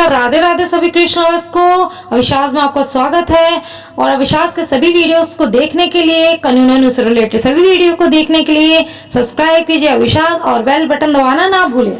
नमस्कार, राधे राधे सभी कृष्ण रस को। अविश्वास में आपका स्वागत है और अविश्वास के सभी वीडियोस को देखने के लिए, कानूनन से रिलेटेड सभी वीडियो को देखने के लिए सब्सक्राइब कीजिए अविश्वास और बेल बटन दबाना ना भूलें।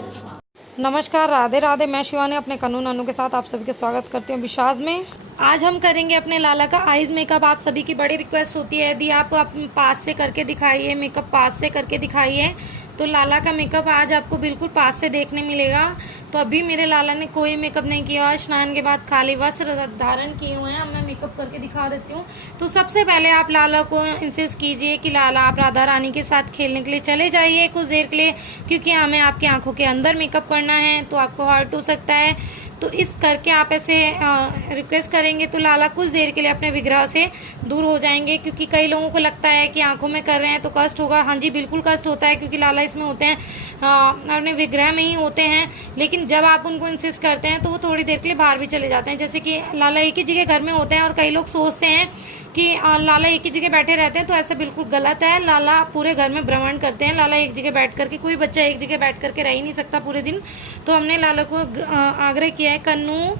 नमस्कार, राधे राधे। मैं शिवानी अपने कानून अनु के साथ आप सभी का स्वागत करती हूँ विश्वास में। आज हम करेंगे अपने लाला का आईज मेकअप। आप सभी की बड़ी रिक्वेस्ट होती है, यदि आप पास से करके दिखाइए, मेकअप पास से करके दिखाइए। तो लाला का मेकअप आज आपको बिल्कुल पास से देखने मिलेगा। तो अभी मेरे लाला ने कोई मेकअप नहीं किया हुआ, स्नान के बाद खाली वस्त्र धारण किए हुए हैं। अब मैं मेकअप करके दिखा देती हूँ। तो सबसे पहले आप लाला को इंसिस्ट कीजिए कि लाला आप राधा रानी के साथ खेलने के लिए चले जाइए कुछ देर के लिए, क्योंकि हमें आपकी आंखों के अंदर मेकअप करना है तो आपको हर्ट हो सकता है। तो इस करके आप ऐसे रिक्वेस्ट करेंगे तो लाला कुछ देर के लिए अपने विग्रह से दूर हो जाएंगे, क्योंकि कई लोगों को लगता है कि आंखों में कर रहे हैं तो कष्ट होगा। हाँ जी, बिल्कुल कष्ट होता है, क्योंकि लाला इसमें होते हैं, अपने विग्रह में ही होते हैं। लेकिन जब आप उनको इंसिस्ट करते हैं तो वो थोड़ी देर के लिए बाहर भी चले जाते हैं। जैसे कि लाला एक ही जगह घर में होते हैं और कई लोग सोचते हैं कि लाला एक ही जगह बैठे रहते हैं, तो ऐसा बिल्कुल गलत है। लाला पूरे घर में भ्रमण करते हैं। लाला एक जगह बैठ करके, कोई बच्चा एक जगह बैठ करके रह ही नहीं सकता पूरे दिन। तो हमने लाला को आग्रह किया है, कन्नू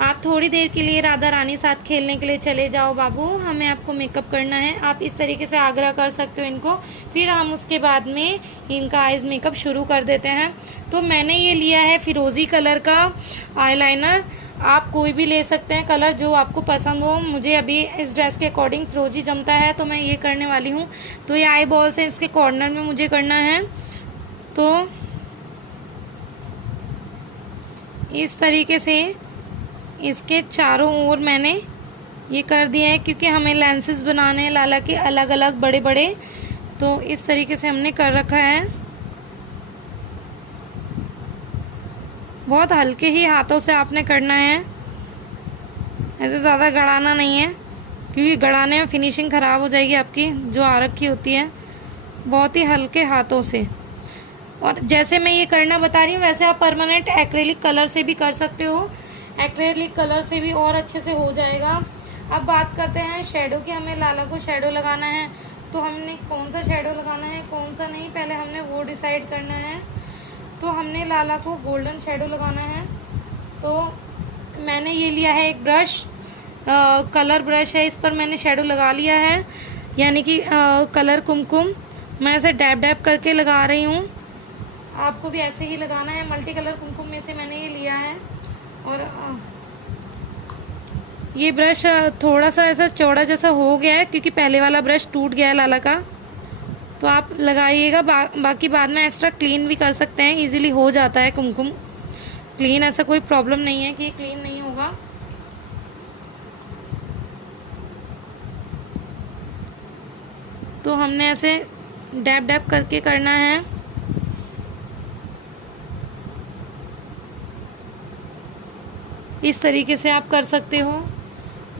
आप थोड़ी देर के लिए राधा रानी साथ खेलने के लिए चले जाओ बाबू, हमें आपको मेकअप करना है। आप इस तरीके से आग्रह कर सकते हो इनको। फिर हम उसके बाद में इनका आइज मेकअप शुरू कर देते हैं। तो मैंने ये लिया है फिरोज़ी कलर का आईलाइनर। आप कोई भी ले सकते हैं कलर जो आपको पसंद हो। मुझे अभी इस ड्रेस के अकॉर्डिंग फिरोजी जमता है तो मैं ये करने वाली हूँ। तो ये आई बॉल से इसके कॉर्नर में मुझे करना है। तो इस तरीके से इसके चारों ओर मैंने ये कर दिया है, क्योंकि हमें लेंसेज बनाने हैं लाला के अलग अलग बड़े बड़े। तो इस तरीके से हमने कर रखा है। बहुत हल्के ही हाथों से आपने करना है, ऐसे ज़्यादा गड़ाना नहीं है, क्योंकि गड़ाने में फिनिशिंग ख़राब हो जाएगी आपकी जो आ रखी होती है। बहुत ही हल्के हाथों से। और जैसे मैं ये करना बता रही हूँ वैसे आप परमानेंट एक्रेलिक कलर से भी कर सकते हो। एक्रेलिक कलर से भी और अच्छे से हो जाएगा। अब बात करते हैं शेडो की। हमें लाला को शेडो लगाना है, तो हमने कौन सा शेडो लगाना है कौन सा नहीं, पहले हमने वो डिसाइड करना है। तो हमने लाला को गोल्डन शेडो लगाना है। तो मैंने ये लिया है एक ब्रश, कलर ब्रश है, इस पर मैंने शेडो लगा लिया है, यानी कि कलर कुमकुम। मैं ऐसे डैब डैब करके लगा रही हूँ। आपको भी ऐसे ही लगाना है। मल्टी कलर कुमकुम में से मैंने ये लिया है। और ये ब्रश थोड़ा सा ऐसा चौड़ा जैसा हो गया है, क्योंकि पहले वाला ब्रश टूट गया है लाला का। तो आप लगाइएगा। बाकी बाद में एक्स्ट्रा क्लीन भी कर सकते हैं, इजीली हो जाता है कुमकुम क्लीन। ऐसा कोई प्रॉब्लम नहीं है कि ये क्लीन नहीं होगा। तो हमने ऐसे डैब डैब करके करना है। इस तरीके से आप कर सकते हो,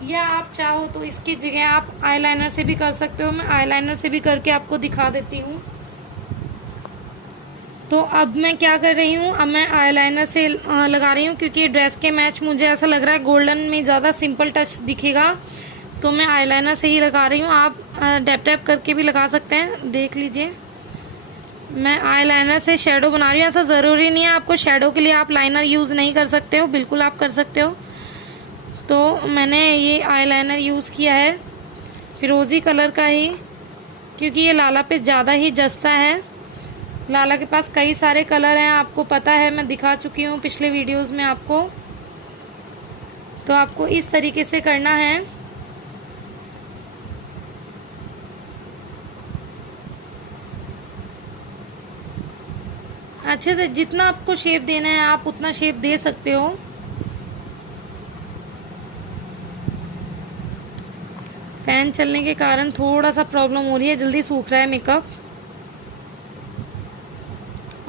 या आप चाहो तो इसकी जगह आप आईलाइनर से भी कर सकते हो। मैं आईलाइनर से भी करके आपको दिखा देती हूँ। तो अब मैं क्या कर रही हूँ, अब मैं आईलाइनर से लगा रही हूँ, क्योंकि ये ड्रेस के मैच मुझे ऐसा लग रहा है गोल्डन में ज़्यादा सिंपल टच दिखेगा। तो मैं आईलाइनर से ही लगा रही हूँ। आप डैप डैप करके भी लगा सकते हैं। देख लीजिए, मैं आईलाइनर से शेडो बना रही हूँ। ऐसा ज़रूरी नहीं है आपको शेडो के लिए आप लाइनर यूज़ नहीं कर सकते हो, बिल्कुल आप कर सकते हो। तो मैंने ये आईलाइनर यूज़ किया है फिरोज़ी कलर का ही, क्योंकि ये लाला पे ज़्यादा ही जचता है। लाला के पास कई सारे कलर हैं, आपको पता है, मैं दिखा चुकी हूँ पिछले वीडियोस में आपको। तो आपको इस तरीके से करना है। अच्छे से जितना आपको शेप देना है आप उतना शेप दे सकते हो। फैन चलने के कारण थोड़ा सा प्रॉब्लम हो रही है, जल्दी सूख रहा है मेकअप।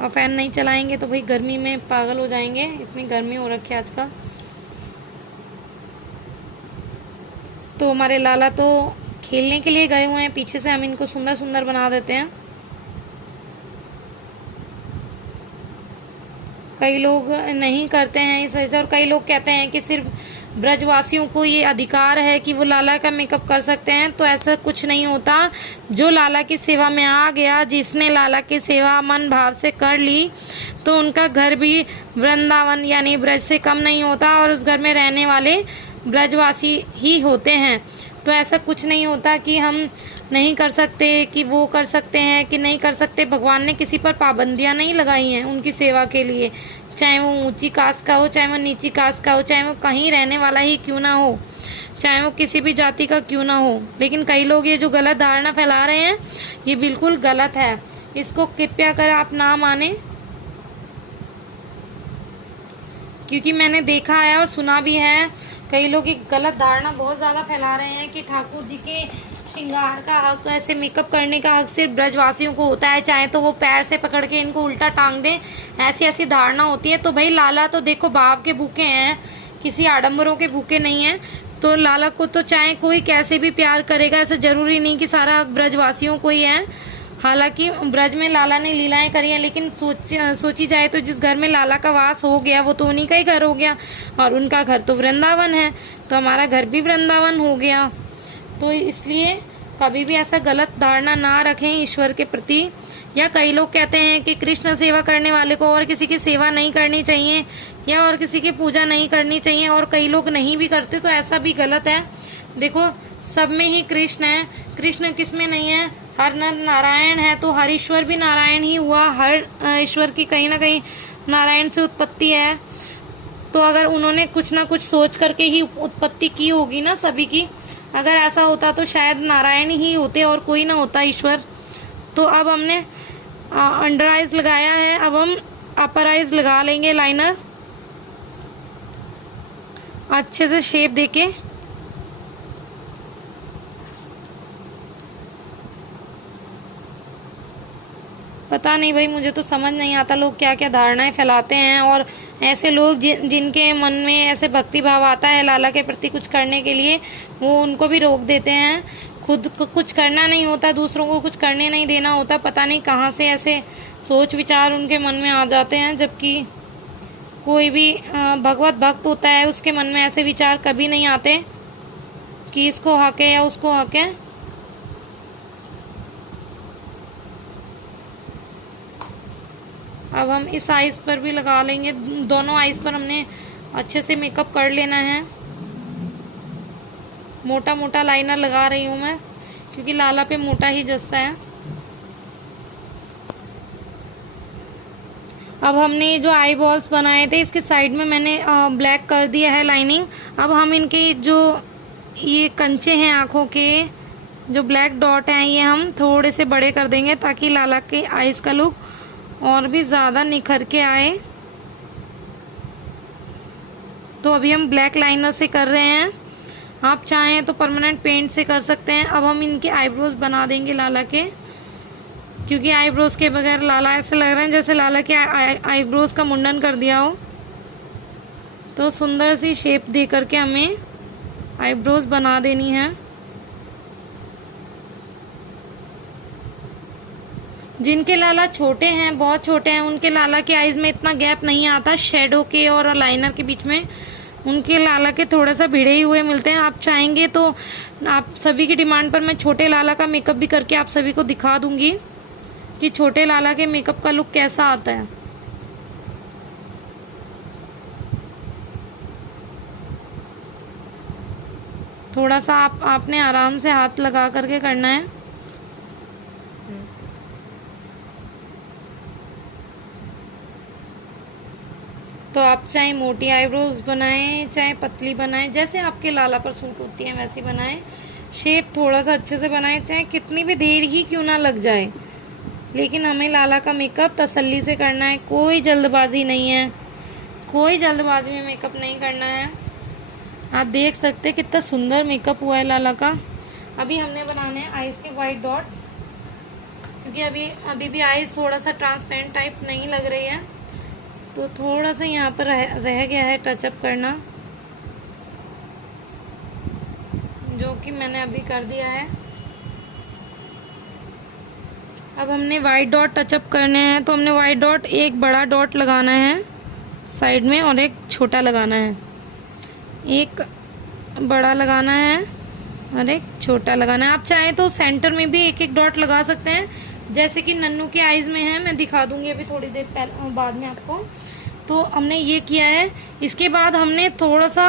और फैन नहीं चलाएंगे तो भाई गर्मी में पागल हो जाएंगे, इतनी गर्मी हो रखी है आज का। तो हमारे लाला तो खेलने के लिए गए हुए हैं, पीछे से हम इनको सुंदर सुंदर बना देते हैं। कई लोग नहीं करते हैं इस वजह से, और कई लोग कहते हैं कि सिर्फ ब्रजवासियों को ये अधिकार है कि वो लाला का मेकअप कर सकते हैं, तो ऐसा कुछ नहीं होता। जो लाला की सेवा में आ गया, जिसने लाला की सेवा मन भाव से कर ली, तो उनका घर भी वृंदावन यानी ब्रज से कम नहीं होता और उस घर में रहने वाले ब्रजवासी ही होते हैं। तो ऐसा कुछ नहीं होता कि हम नहीं कर सकते, कि वो कर सकते हैं कि नहीं कर सकते। भगवान ने किसी पर पाबंदियां नहीं लगाई हैं उनकी सेवा के लिए, चाहे वो ऊंची कास्ट का हो, चाहे वो नीची कास्ट का हो, चाहे वो कहीं रहने वाला ही क्यों ना हो, चाहे वो किसी भी जाति का क्यों ना हो। लेकिन कई लोग ये जो गलत धारणा फैला रहे हैं, ये बिल्कुल गलत है। इसको कृपया कर आप ना माने, क्योंकि मैंने देखा है और सुना भी है, कई लोग एक गलत धारणा बहुत ज़्यादा फैला रहे हैं कि ठाकुर जी के श्रृंगार का हक, ऐसे मेकअप करने का हक सिर्फ ब्रजवासियों को होता है, चाहे तो वो पैर से पकड़ के इनको उल्टा टांग दें, ऐसी ऐसी धारणा होती है। तो भाई लाला तो देखो भाव के भूखे हैं, किसी आडंबरों के भूखे नहीं हैं। तो लाला को तो चाहे कोई कैसे भी प्यार करेगा, ऐसा जरूरी नहीं कि सारा हक ब्रजवासियों को ही है। हालांकि ब्रज में लाला ने लीलाएं करी हैं, लेकिन सोची जाए तो जिस घर में लाला का वास हो गया वो तो उन्हीं का ही घर हो गया, और उनका घर तो वृंदावन है, तो हमारा घर भी वृंदावन हो गया। तो इसलिए कभी भी ऐसा गलत धारणा ना रखें ईश्वर के प्रति। या कई लोग कहते हैं कि कृष्ण सेवा करने वाले को और किसी की सेवा नहीं करनी चाहिए, या और किसी की पूजा नहीं करनी चाहिए, और कई लोग नहीं भी करते, तो ऐसा भी गलत है। देखो सब में ही कृष्ण है, कृष्ण किस में नहीं है? हर नर नारायण है, तो हर ईश्वर भी नारायण ही हुआ। हर ईश्वर की कहीं ना कहीं नारायण से उत्पत्ति है। तो अगर उन्होंने कुछ ना कुछ सोच करके ही उत्पत्ति की होगी ना सभी की, अगर ऐसा होता तो शायद नारायण ही होते और कोई ना होता ईश्वर। तो अब हमने अंडर आइज लगाया है, अब हम अपर आइज लगा लेंगे लाइनर अच्छे से शेप देके। पता नहीं भाई, मुझे तो समझ नहीं आता लोग क्या क्या धारणाएं फैलाते हैं। और ऐसे लोग जिनके मन में ऐसे भक्ति भाव आता है लाला के प्रति कुछ करने के लिए, वो उनको भी रोक देते हैं। खुद को कुछ करना नहीं होता, दूसरों को कुछ करने नहीं देना होता। पता नहीं कहाँ से ऐसे सोच विचार उनके मन में आ जाते हैं, जबकि कोई भी भगवत भक्त होता है उसके मन में ऐसे विचार कभी नहीं आते कि इसको हक है या उसको हक है। अब हम इस आइज पर भी लगा लेंगे, दोनों आइज पर हमने अच्छे से मेकअप कर लेना है। मोटा मोटा लाइनर लगा रही हूँ मैं, क्योंकि लाला पे मोटा ही जचता है। अब हमने जो आई बॉल्स बनाए थे, इसके साइड में मैंने ब्लैक कर दिया है लाइनिंग। अब हम इनके जो ये कंचे हैं आँखों के, जो ब्लैक डॉट हैं, ये हम थोड़े से बड़े कर देंगे ताकि लाला के आइज का लुक और भी ज़्यादा निखर के आए। तो अभी हम ब्लैक लाइनर से कर रहे हैं, आप चाहें तो परमानेंट पेंट से कर सकते हैं। अब हम इनके आईब्रोज बना देंगे लाला के, क्योंकि आईब्रोज के बगैर लाला ऐसे लग रहे हैं जैसे लाला के आईब्रोज का मुंडन कर दिया हो। तो सुंदर सी शेप दे करके हमें आईब्रोज बना देनी है। जिनके लाला छोटे हैं, बहुत छोटे हैं, उनके लाला के आईज में इतना गैप नहीं आता शेडो के और लाइनर के बीच में। उनके लाला के थोड़ा सा भिड़े ही हुए मिलते हैं। आप चाहेंगे तो आप सभी की डिमांड पर मैं छोटे लाला का मेकअप भी करके आप सभी को दिखा दूंगी कि छोटे लाला के मेकअप का लुक कैसा आता है। थोड़ा सा आपने आराम से हाथ लगा करके करना है। तो आप चाहे मोटी आईब्रोज बनाएं, चाहे पतली बनाएं, जैसे आपके लाला पर सूट होती है वैसी बनाएं। शेप थोड़ा सा अच्छे से बनाएं, चाहे कितनी भी देर ही क्यों ना लग जाए, लेकिन हमें लाला का मेकअप तसल्ली से करना है। कोई जल्दबाजी नहीं है, कोई जल्दबाजी में मेकअप नहीं करना है। आप देख सकते हैं कितना सुंदर मेकअप हुआ है लाला का। अभी हमने बनाने हैं आईज के वाइट डॉट्स, क्योंकि अभी भी आईज थोड़ा सा ट्रांसपेरेंट टाइप नहीं लग रही है, तो थोड़ा सा यहाँ पर रह गया है टचअप करना, जो कि मैंने अभी कर दिया है। अब हमने वाइट डॉट टचअप करने हैं, तो हमने वाइट डॉट एक बड़ा डॉट लगाना है साइड में और एक छोटा लगाना है। एक बड़ा लगाना है और एक छोटा लगाना है। आप चाहें तो सेंटर में भी एक एक डॉट लगा सकते हैं, जैसे कि नन्नू के आईज में है। मैं दिखा दूंगी अभी थोड़ी देर बाद में आपको। तो हमने ये किया है। इसके बाद हमने थोड़ा सा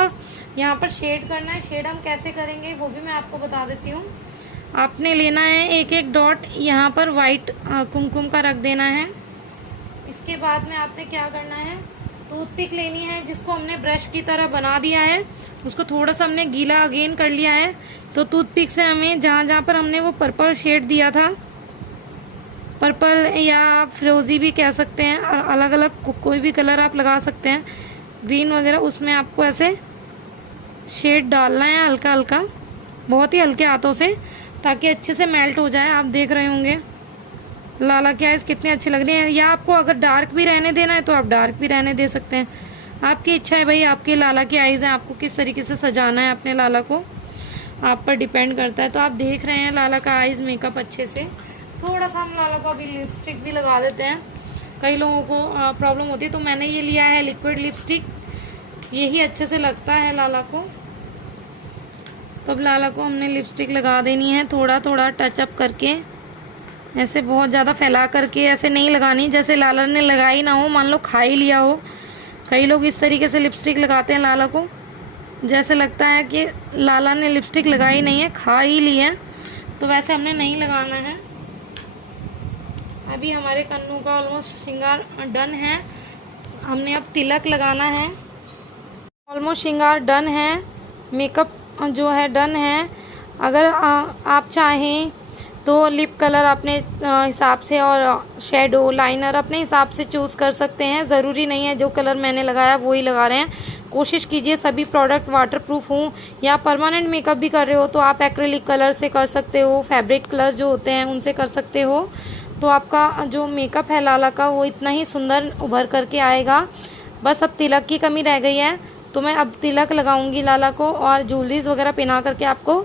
यहाँ पर शेड करना है। शेड हम कैसे करेंगे वो भी मैं आपको बता देती हूँ। आपने लेना है एक एक डॉट यहाँ पर वाइट कुमकुम का रख देना है। इसके बाद में आपने क्या करना है, टूथपिक लेनी है जिसको हमने ब्रश की तरह बना दिया है, उसको थोड़ा सा हमने गीला अगेन कर लिया है। तो टूथपिक से हमें जहाँ जहाँ पर हमने वो पर्पल शेड दिया था, पर्पल या फिरोज़ी भी कह सकते हैं, अलग अलग कोई भी कलर आप लगा सकते हैं, ग्रीन वगैरह, उसमें आपको ऐसे शेड डालना है हल्का हल्का, बहुत ही हल्के हाथों से, ताकि अच्छे से मेल्ट हो जाए। आप देख रहे होंगे लाला की आइज़ कितनी अच्छी लग रही है। या आपको अगर डार्क भी रहने देना है तो आप डार्क भी रहने दे सकते हैं, आपकी इच्छा है भाई। आपके लाला की आइज़ हैं, आपको किस तरीके से सजाना है अपने लाला को, आप पर डिपेंड करता है। तो आप देख रहे हैं लाला का आइज़ मेकअप अच्छे से। थोड़ा सा हम लाला को अभी लिपस्टिक भी लगा देते हैं, कई लोगों को प्रॉब्लम होती है। तो मैंने ये लिया है लिक्विड लिपस्टिक, यही अच्छे से लगता है लाला को। तो अब लाला को हमने लिपस्टिक लगा देनी है, थोड़ा थोड़ा टचअप करके, ऐसे बहुत ज़्यादा फैला करके ऐसे नहीं लगानी जैसे लाला ने लगाई ना हो, मान लो खा ही लिया हो। कई लोग इस तरीके से लिपस्टिक लगाते हैं लाला को, जैसे लगता है कि लाला ने लिपस्टिक लगाई नहीं है, खा ही ली है। तो वैसे हमने नहीं लगाना है। अभी हमारे कन्नू का ऑलमोस्ट श्रृंगार डन है, हमने अब तिलक लगाना है। ऑलमोस्ट श्रृंगार डन है, मेकअप जो है डन है। अगर आप चाहें तो लिप कलर अपने हिसाब से और शेडो लाइनर अपने हिसाब से चूज़ कर सकते हैं। ज़रूरी नहीं है जो कलर मैंने लगाया वो ही लगा रहे हैं। कोशिश कीजिए सभी प्रोडक्ट वाटरप्रूफ हों, या परमानेंट मेकअप भी कर रहे हो तो आप एक्रेलिक कलर से कर सकते हो, फैब्रिक कलर जो होते हैं उनसे कर सकते हो। तो आपका जो मेकअप है लाला का वो इतना ही सुंदर उभर करके आएगा। बस अब तिलक की कमी रह गई है, तो मैं अब तिलक लगाऊंगी लाला को और ज्वेलरीज वगैरह पहना करके आपको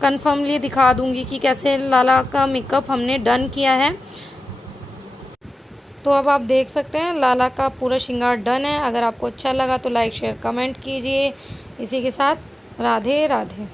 कंफर्मली दिखा दूंगी कि कैसे लाला का मेकअप हमने डन किया है। तो अब आप देख सकते हैं लाला का पूरा श्रृंगार डन है। अगर आपको अच्छा लगा तो लाइक शेयर कमेंट कीजिए। इसी के साथ राधे राधे।